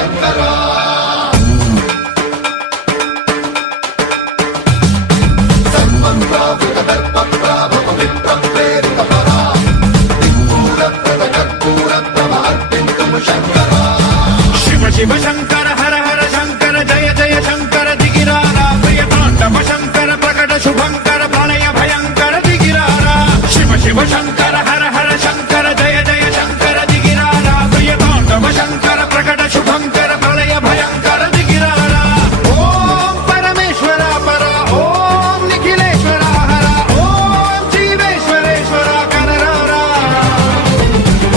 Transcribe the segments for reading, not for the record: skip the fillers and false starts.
శంకరా శివ శివ శంకర హర హర శంకర జయ జయ శంకర దిగిరారా ప్రియతాండవ శంకర ప్రకట శుభంకర ప్రళయ భయంకర దిగిరారా శివ శివ శంకర హర హర శంకర జయ జయ శంకర దిగిరారా ప్రియతాండవ శంకర ప్రకట శుభంకర ప్రళయ భయంకర దిగిరారా ఓం పరమేశ్వర పర ఓం నిఖిలేశ్వర హర ఓం జీవేశ్వరేశ్వర కనరారా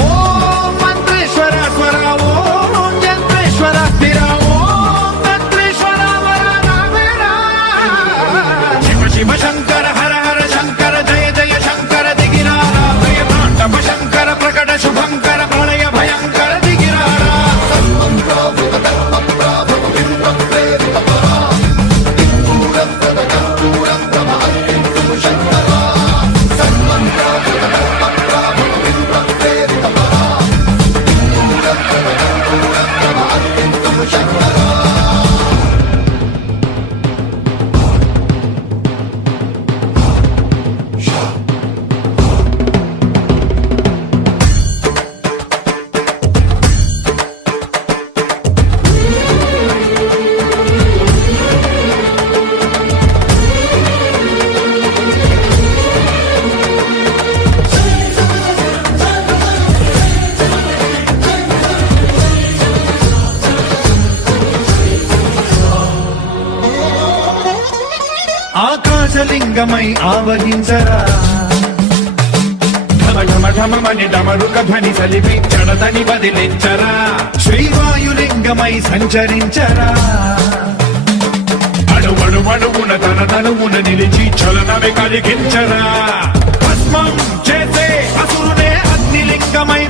ఓం మంత్రేశ్వర స్వర ఓం జంత్రేశ్వర స్థిర ఓం తంత్రేశ్వర వర రామేణ శివ శివ శంకర హర హర శంకర జయ జయ శంకర దిగిరారా ప్రియతాండవ శంకర ప్రకట శుభంకర ప్రళయ భయంకర దిగిరారా ఆకాశలింగమై ఆవహించరా ఢమ ఢమ ఢమమని డమరుక ధ్వని సలిపి జడదని వదిలించరా శ్రీవాయులింగమై సంచరించరా అడువడువడువున తన తనువున నిలిచి చలనమే కలిగించరా భస్మం చేసే అసురునే అగ్నిలింగమై